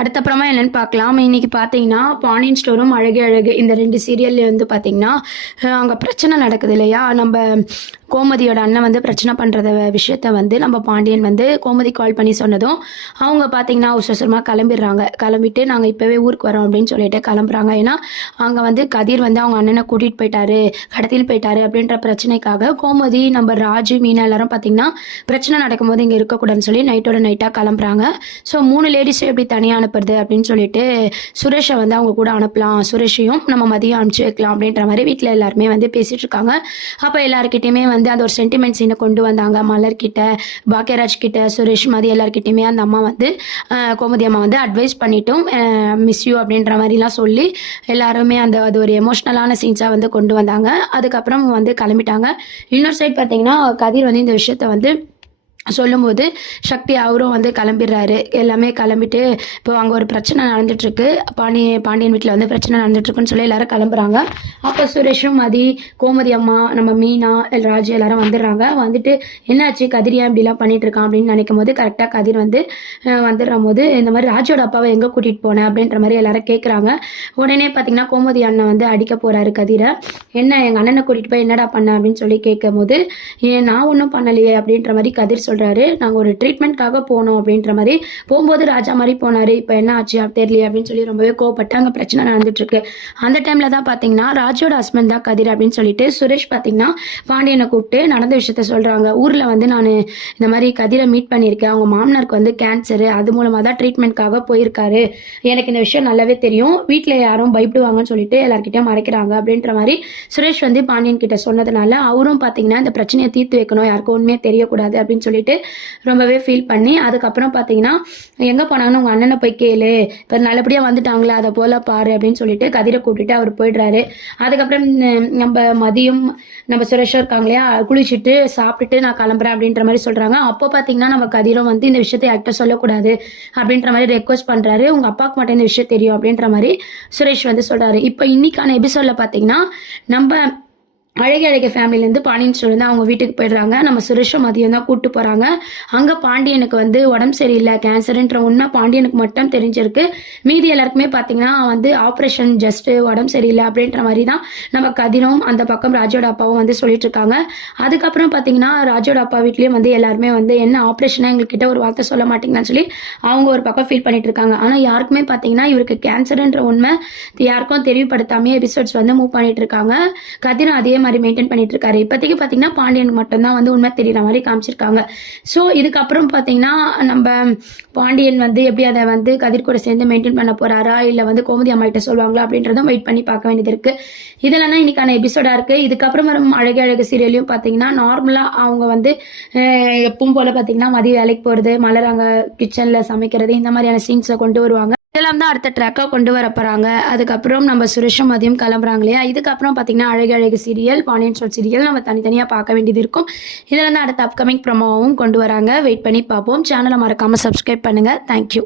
அடுத்தப்புறமா என்னன்னு பார்க்கலாம். இன்னைக்கு பார்த்தீங்கன்னா, பாண்டியன் ஸ்டோரும், அழகே அழகு இந்த 2 சீரியல்ல வந்து பார்த்தீங்கன்னா, அங்க பிரச்சனை நடக்குது இல்லையா? நம்ப கோமதியோட அண்ணன் வந்து பிரச்சனை பண்றத விஷயத்த வந்து நம்ம பாண்டியன் வந்து கோமதி கால் பண்ணி சொன்னதும், அவங்க பார்த்தீங்கன்னா அவசர அவசரமா கிளம்பிடுறாங்க. கிளம்பிட்டு நாங்க இப்பவே ஊருக்கு வரோம் அப்படின்னு சொல்லிட்டு கிளம்புறாங்க. ஏன்னா, அங்க வந்து கதிர் வந்து அவங்க அண்ணனை கூட்டிட்டு போயிட்டாரு, கடத்திட்டு போயிட்டாரு அப்படின்ற பிரச்சனைக்காக கோமதி, நம்ம ராஜு, மீனா எல்லாரும் பார்த்தீங்கன்னா, பிரச்சனை நடக்கும்போது இங்க இருக்கக்கூடாதுன்னு சொல்லி நைட்டோட நைட்டா கிளம்புறாங்க. ஸோ 3 லேடிஸும் எப்படி தனியா அனுப்புறது அப்படின்னு சொல்லிட்டு சுரேஷை வந்து அவங்க கூட அனுப்பலாம், சுரேஷையும் நம்ம மதியம் அனுப்பிச்சு வைக்கலாம் அப்படின்ற மாதிரி வீட்டில் எல்லாருமே வந்து பேசிட்டு இருக்காங்க. அப்போ எல்லாருக்கிட்டையுமே வந்து அந்த ஒரு சென்டிமெண்ட் சீனை கொண்டு வந்தாங்க. மலர்கிட்ட, பாக்யராஜ் கிட்ட, சுரேஷ் மதி எல்லாருக்கிட்டையுமே அந்த அம்மா வந்து கோமதி அம்மா வந்து அட்வைஸ் பண்ணிட்டும் மிஸ் யூ அப்படின்ற மாதிரிலாம் சொல்லி எல்லாருமே அது ஒரு எமோஷ்னலான சீன்ஸாக வந்து கொண்டு வந்தாங்க. அதுக்கப்புறம் வந்து கிளம்பிட்டாங்க. இன்னொரு சைட் பார்த்தீங்கன்னா, கதிர் வந்து இந்த விஷயத்த வந்து சொல்லும்போது சக்தி அவரும் வந்து கிளம்பிடுறாரு. எல்லாமே கிளம்பிட்டு இப்போ அங்கே ஒரு பிரச்சனை நடந்துட்டுருக்கு, பாண்டியன் வீட்டில் வந்து பிரச்சனை நடந்துட்டுருக்குன்னு சொல்லி எல்லாரும் கிளம்புறாங்க. அப்போ சுரேஷும் மதி, கோமதி அம்மா, நம்ம மீனா, ராஜு எல்லாரும் வந்துடுறாங்க. வந்துட்டு என்னாச்சு கதிரியா இப்படிலாம் பண்ணிட்டு இருக்கான் அப்படின்னு நினைக்கும் போது கரெக்டாக கதிர் வந்து வந்துடுற போது இந்த மாதிரி ராஜோட அப்பாவை எங்கே கூட்டிகிட்டு போனேன் அப்படின்ற மாதிரி எல்லாரும் கேட்குறாங்க. உடனே பார்த்தீங்கன்னா கோமதி அண்ணன் வந்து அடிக்க போகிறாரு கதிரை. என்ன எங்கள் அண்ணனை கூட்டிகிட்டு போய் என்னடா பண்ண அப்படின்னு சொல்லி கேட்கும் போது, நான் ஒன்றும் பண்ணலையே அப்படின்ற மாதிரி கதிர் சொல்கிறாரு. நாங்கள் ஒரு ட்ரீட்மெண்ட்காக போனோம் அப்படின்ற மாதிரி, போகும்போது ராஜா மாதிரி போனார், இப்போ என்ன ஆச்சு தெரியலையே அப்படின்னு சொல்லி ரொம்பவே கோவப்பட்டு அங்கே பிரச்சனை நடந்துட்டு இருக்கு. அந்த டைமில் தான் பார்த்தீங்கன்னா ராஜோட ஹஸ்பண்ட் தான் கதிர் அப்படின்னு சொல்லிட்டு சுரேஷ் பார்த்தீங்கன்னா பாண்டியனை கூப்பிட்டு நடந்த விஷயத்த சொல்கிறாங்க. ஊரில் வந்து நான் இந்த மாதிரி கதிரை மீட் பண்ணியிருக்கேன், அவங்க மாமனாருக்கு வந்து கேன்சரு, அது மூலமாக தான் ட்ரீட்மெண்ட்காக போயிருக்காரு, எனக்கு இந்த விஷயம் நல்லாவே தெரியும், வீட்டில் யாரும் பயப்படுவாங்கன்னு சொல்லிட்டு எல்லாருக்கிட்டையும் மறைக்கிறாங்க அப்படின்ற மாதிரி சுரேஷ் வந்து பாண்டியன் கிட்ட சொன்னதுனால அவரும் பார்த்தீங்கன்னா இந்த பிரச்சனையை தீர்த்து வைக்கணும், யாருக்கும் உண்மையே தெரியக்கூடாது அப்படின்னு சொல்லிட்டு ரொம்பவே ஃபீல் பண்ணி, அதுக்கப்புறம் பார்த்தீங்கன்னா எங்கே போனாங்கன்னு உங்கள் அண்ணனை போய் கேளு, இப்போ நல்லபடியாக வந்துட்டாங்களே அதை போல் பாரு அப்படின்னு சொல்லிட்டு கதிரை கூப்பிட்டுட்டு அவர் போயிடுறாரு. அதுக்கப்புறம் நம்ம மதியம் நம்ம சுரேஷா இருக்காங்க இல்லையா, குளிச்சுட்டு சாப்பிட்டுட்டு நான் கிளம்புறேன் அப்படின்ற மாதிரி சொல்கிறாங்க. அப்போ பார்த்தீங்கன்னா நம்ம கதிரும் வந்து இந்த விஷயத்தை யார்கிட்ட சொல்லக்கூடாது அப்படின்ற மாதிரி ரெக்வஸ்ட் பண்ணுறாரு. உங்கள் அப்பாவுக்கு மட்டும் இந்த விஷயம் தெரியும் அப்படின்ற மாதிரி சுரேஷ் வந்து சொல்கிறாரு. இப்போ இன்னைக்கான எபிசோடில் பார்த்தீங்கன்னா நம்ம அழகே அழகே ஃபேமிலிலேருந்து பாண்டியன் ஸ்டோர் வந்து அவங்க வீட்டுக்கு போயிடுறாங்க. நம்ம சுரேஷும் மதியம் தான் கூப்பிட்டு போகிறாங்க. அங்கே பாண்டியனுக்கு வந்து உடம்பு சரியில்லை, கேன்சருன்ற உண்மை பாண்டியனுக்கு மட்டும் தெரிஞ்சிருக்கு. மீதி எல்லாருக்குமே பார்த்தீங்கன்னா வந்து ஆப்ரேஷன் ஜஸ்ட்டு, உடம்பு சரியில்லை அப்படின்ற மாதிரி தான் நம்ம கதிரும் அந்த பக்கம் ராஜோட அப்பாவும் வந்து சொல்லிட்டு இருக்காங்க. அதுக்கப்புறம் பார்த்தீங்கன்னா ராஜோட அப்பா வீட்லேயும் வந்து எல்லாருமே வந்து என்ன ஆப்ரேஷனாக எங்ககிட்ட ஒரு வார்த்தை சொல்ல மாட்டீங்கன்னு சொல்லி அவங்க ஒரு பக்கம் ஃபீல் பண்ணிட்டு இருக்காங்க. ஆனால் யாருக்குமே பார்த்தீங்கன்னா இவருக்கு கேன்சருன்ற உண்மை யாருக்கும் தெளிவுபடுத்தாமே எபிசோட்ஸ் வந்து மூவ் பண்ணிட்டு இருக்காங்க. கதிரும் அதே மாதிரி மெயின்டைன் பண்ணிட்டு இருக்காரு. இப்போதைக்கு பார்த்தீங்கன்னா பாண்டியனுக்கு மட்டும்தான் வந்து உண்மை தெரியுற மாதிரி காமிச்சிருக்காங்க. ஸோ இதுக்கப்புறம் பார்த்தீங்கன்னா நம்ம பாண்டியன் வந்து எப்படி அதை வந்து கதிர் கூட சேர்ந்து மெயின்டைன் பண்ண போறாரா, இல்லை வந்து கோமதி அம்மா கிட்ட சொல்லுவாங்களா அப்படின்றதும் வெயிட் பண்ணி பார்க்க வேண்டியது இருக்கு. இதெல்லாம் தான் இன்னைக்கான எபிசோடா இருக்கு. இதுக்கப்புறம் வரும் அழகே அழகு சீரியலையும் பார்த்தீங்கன்னா நார்மலா அவங்க வந்து எப்பவும் போல பார்த்தீங்கன்னா மதிய வேலைக்கு போறது, மலர் அங்க கிச்சன்ல சமைக்கிறது, இந்த மாதிரியான சீன்ஸை கொண்டு வருவாங்க. இதெல்லாம் தான் அடுத்த ட்ராக்காக கொண்டு வர போகிறாங்க. அதுக்கப்புறம் நம்ம சுரேஷும் மதியம் கிளம்புறாங்க இல்லையா, இதுக்கப்புறம் பார்த்தீங்கன்னா அழகு அழகு சீரியல், பாண்டியன் ஸ்டோர் சீரியல் நம்ம தனித்தனியாக பார்க்க வேண்டியது இருக்கும். இதெல்லாம் தான் அடுத்த அப்கமிங் ப்ரோமோவும் கொண்டு வராங்க. வெயிட் பண்ணி பார்ப்போம். சேனலை மறக்காமல் சப்ஸ்கிரைப் பண்ணுங்கள். தேங்க்யூ.